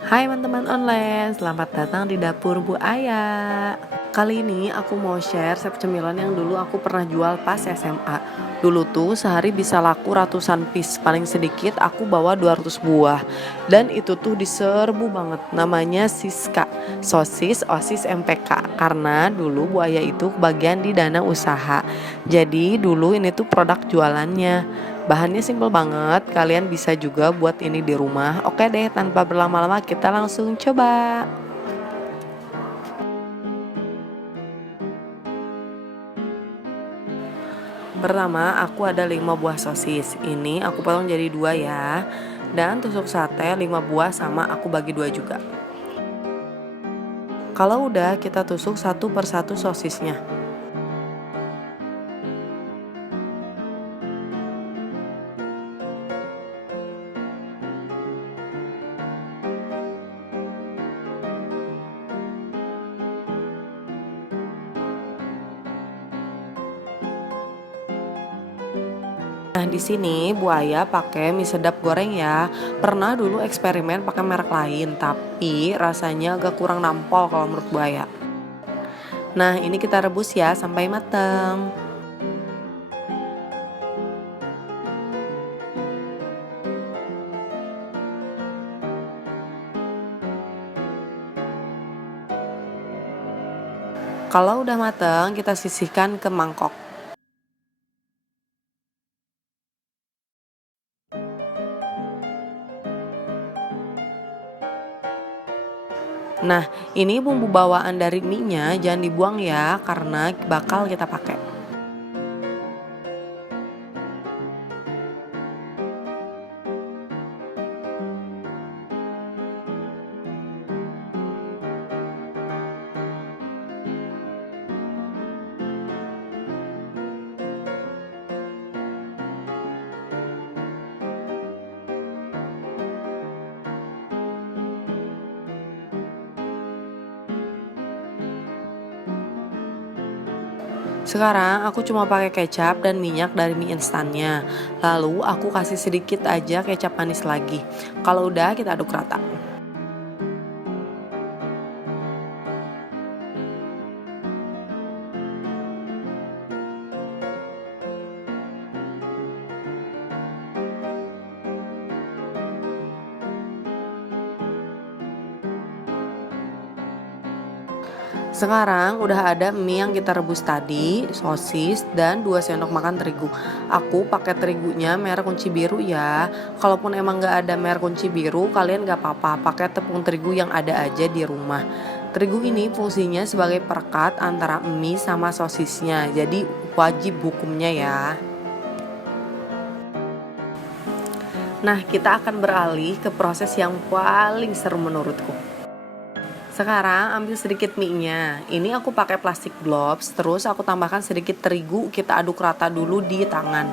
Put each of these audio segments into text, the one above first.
Hai teman-teman online, selamat datang di dapur Bu Aya. Kali ini aku mau share resep cemilan yang dulu aku pernah jual pas SMA. Dulu tuh sehari bisa laku ratusan piece, paling sedikit aku bawa 200 buah. Dan itu tuh diserbu banget, namanya Siska, sosis OSIS MPK. Karena dulu Bu Aya itu bagian di dana usaha. Jadi dulu ini tuh produk jualannya. Bahannya simple banget, kalian bisa juga buat ini di rumah. Oke deh, tanpa berlama-lama kita langsung coba. Pertama, aku ada 5 buah sosis. Ini aku potong jadi 2 ya. Dan tusuk sate 5 buah sama aku bagi 2 juga. Kalau udah, kita tusuk satu per satu sosisnya. Nah, di sini buaya pakai mie sedap goreng ya. Pernah dulu eksperimen pakai merek lain, tapi rasanya agak kurang nampol kalau menurut buaya. Nah, ini kita rebus ya sampai matang. Kalau udah matang, kita sisihkan ke mangkok. Nah, ini bumbu bawaan dari mie-nya jangan dibuang ya, karena bakal kita pakai. Sekarang aku cuma pakai kecap dan minyak dari mie instannya. Lalu aku kasih sedikit aja kecap manis lagi. Kalau udah kita aduk rata. Sekarang udah ada mie yang kita rebus tadi, sosis, dan 2 sendok makan terigu. Aku pakai terigunya merek kunci biru ya. Kalaupun emang nggak ada merek kunci biru, kalian nggak apa-apa, pakai tepung terigu yang ada aja di rumah. Terigu ini fungsinya sebagai perekat antara mie sama sosisnya, jadi wajib hukumnya ya. Nah, kita akan beralih ke proses yang paling seru menurutku. Sekarang ambil sedikit mie-nya. Ini aku pakai plastik gloves, terus aku tambahkan sedikit terigu, kita aduk rata dulu di tangan.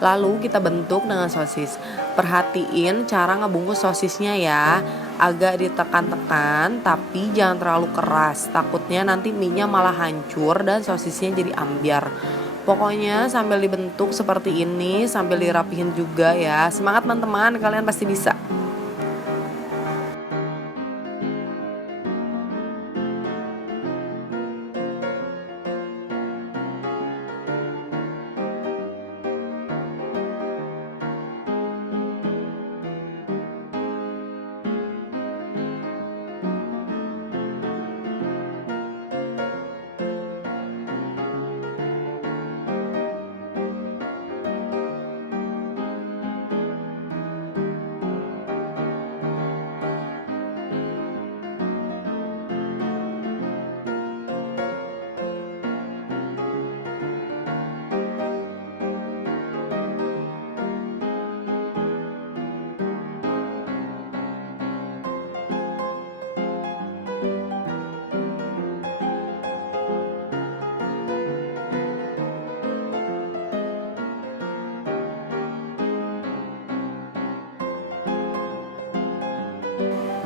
Lalu kita bentuk dengan sosis. Perhatiin cara ngebungkus sosisnya ya. Agak ditekan-tekan, tapi jangan terlalu keras. Takutnya nanti mie-nya malah hancur dan sosisnya jadi ambiar. Pokoknya sambil dibentuk seperti ini, sambil dirapihin juga ya. Semangat teman-teman, kalian pasti bisa.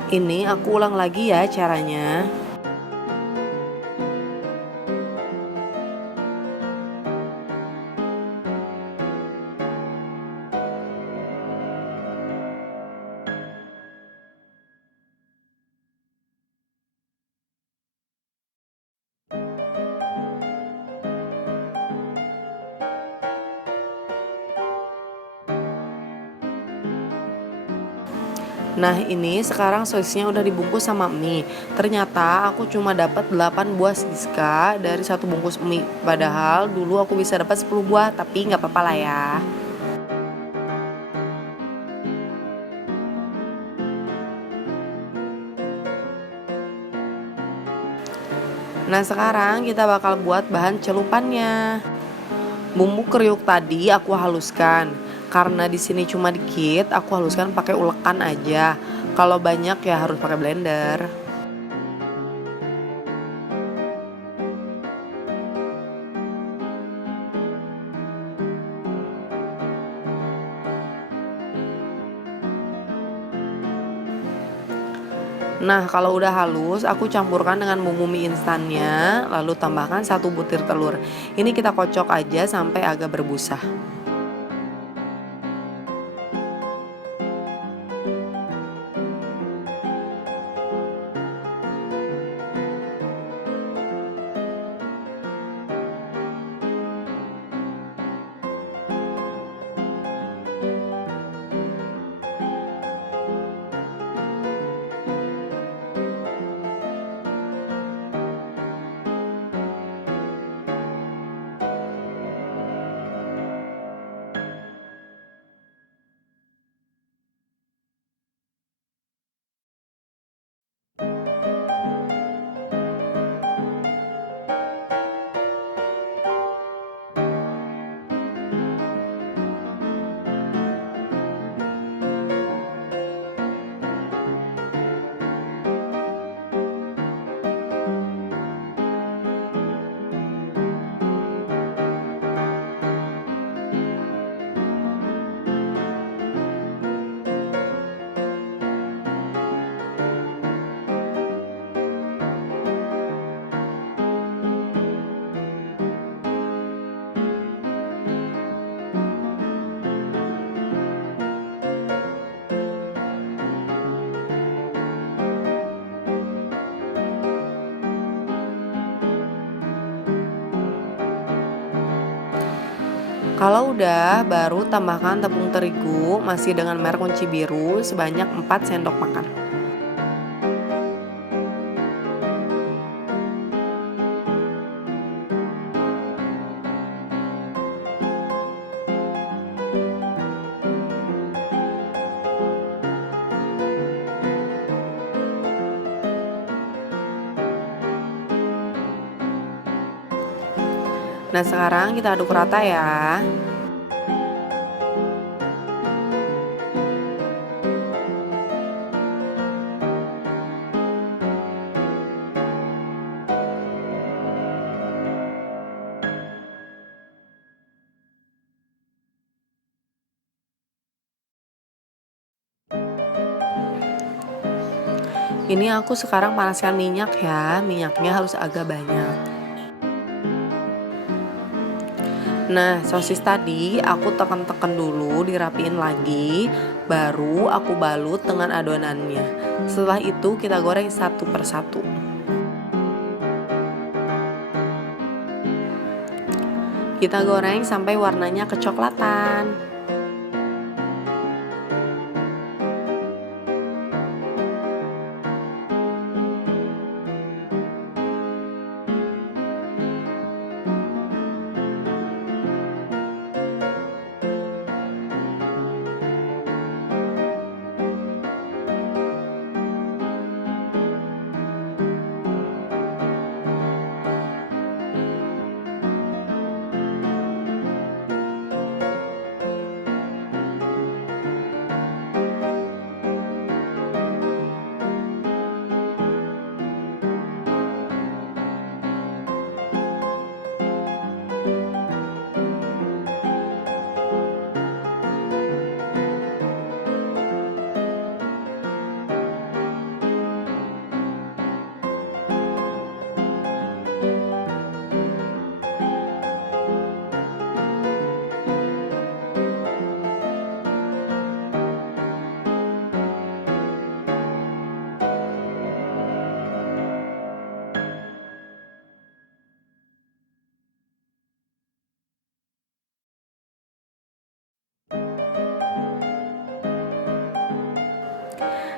Ini aku ulang lagi ya caranya. Nah, ini sekarang sosisnya udah dibungkus sama mie. Ternyata aku cuma dapat 8 buah Siska dari satu bungkus mie. Padahal dulu aku bisa dapat 10 buah, tapi nggak apa-apa lah ya. Nah, sekarang kita bakal buat bahan celupannya. Bumbu kriuk tadi aku haluskan. Karena di sini cuma dikit, aku haluskan pakai ulekan aja. Kalau banyak ya harus pakai blender. Nah, kalau udah halus, aku campurkan dengan bumbu mie instannya, lalu tambahkan 1 butir telur. Ini kita kocok aja sampai agak berbusa. Kalau udah, baru tambahkan tepung terigu masih dengan merek kunci biru sebanyak 4 sendok makan. Nah, sekarang kita aduk rata ya. Ini aku sekarang panaskan minyak ya, minyaknya harus agak banyak. Nah, sosis tadi aku tekan-tekan dulu, dirapiin lagi, baru aku balut dengan adonannya. Setelah itu kita goreng satu persatu. Kita goreng sampai warnanya kecoklatan.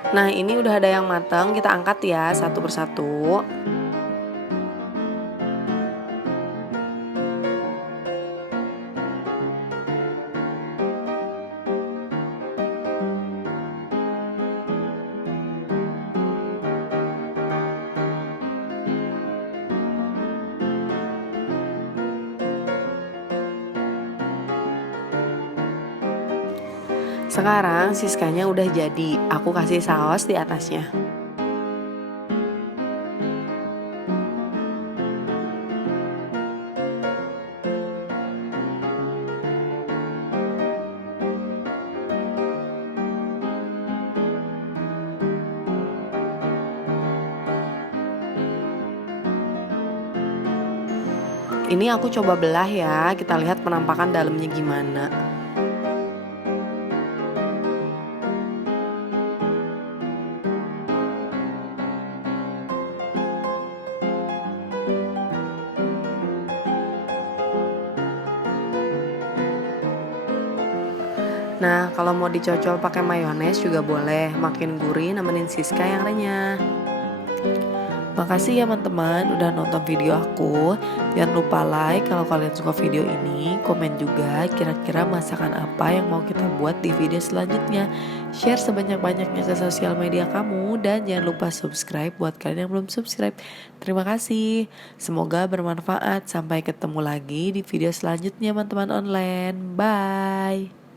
Nah, ini udah ada yang mateng, kita angkat ya satu persatu. Sekarang siskanya udah jadi, aku kasih saus di atasnya. Ini aku coba belah ya, kita lihat penampakan dalamnya gimana. Nah, kalau mau dicocol pakai mayones juga boleh, makin gurih nemenin Siska yang renyah. Makasih ya teman-teman udah nonton video aku. Jangan lupa like kalau kalian suka video ini. Komen juga kira-kira masakan apa yang mau kita buat di video selanjutnya. Share sebanyak-banyaknya ke sosial media kamu. Dan jangan lupa subscribe buat kalian yang belum subscribe. Terima kasih. Semoga bermanfaat. Sampai ketemu lagi di video selanjutnya teman-teman online. Bye.